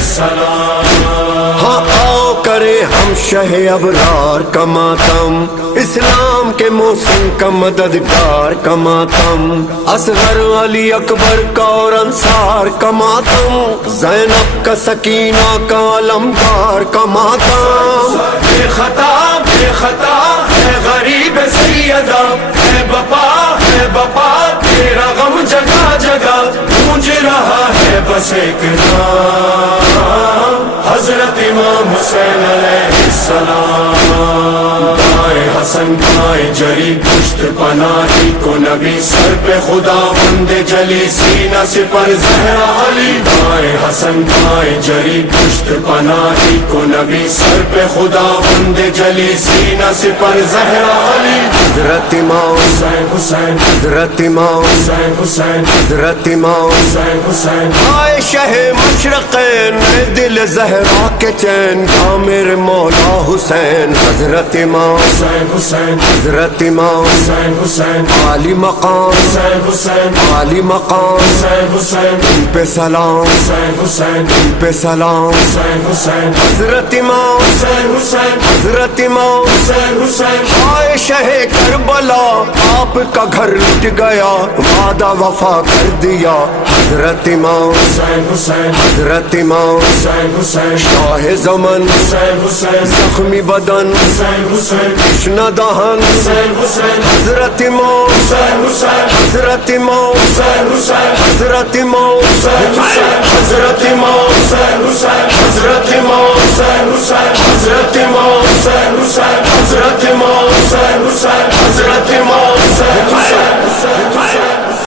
السلام. ہاں آؤ کرے ہم شہ ابرار کا ماتم، اسلام کے محسن کا مددگار کا ماتم، اصغر علی اکبر کا اور انصار کا ماتم، زینب کا سکینہ کا علمدار کا ماتم. بے خطا ہے غریب سیدہ، ہے بپا تیرا غم جگہ جگہ، گونج رہا ہے بس ایک نام، حضرت امام حسین علیہ السلام. بائیں حسن بائیں جری پشت پناہی کو نبی، سر پہ خدا بند جلی سینہ سپر زہرا علی. بائیں حسن بائیں جری پشت پناہی کو نبی، سر پہ خدا بند جلی سینہ سپر زہرا علی. حضرت امام حسین حضرت امام حسین حسین حضرت امام حسین حسین. آئے شہ مشرقین میں دل زہرا کے چین، کا میرے مولا حسین. حضرت امام حسین حسین حضرت امام حسین حسین عالی مقام حسین حسین عالی مقام، حسین حسین ان پہ سلام حسین حسین ان پہ سلام. حسین حسین حضرت امام حسین حسین حضرت امام حسین حسین. آئے شہ کربلا، آپ کا گھر لٹ گیا، وعدہ وفا کر دیا. حضرت امام حسین حسین حضرت امام حسین حسین شاہ زمن، حسین حسین زخمی بدن، حسین حسین تشنہ دہن. حسین حسین حضرت امام حسین حسین حضرت امام حسین حسین حضرت امام حسین حسین حضرت امام حسین حسین حضرت امام حسین حسین حضرت امام حسین حسین حضرت امام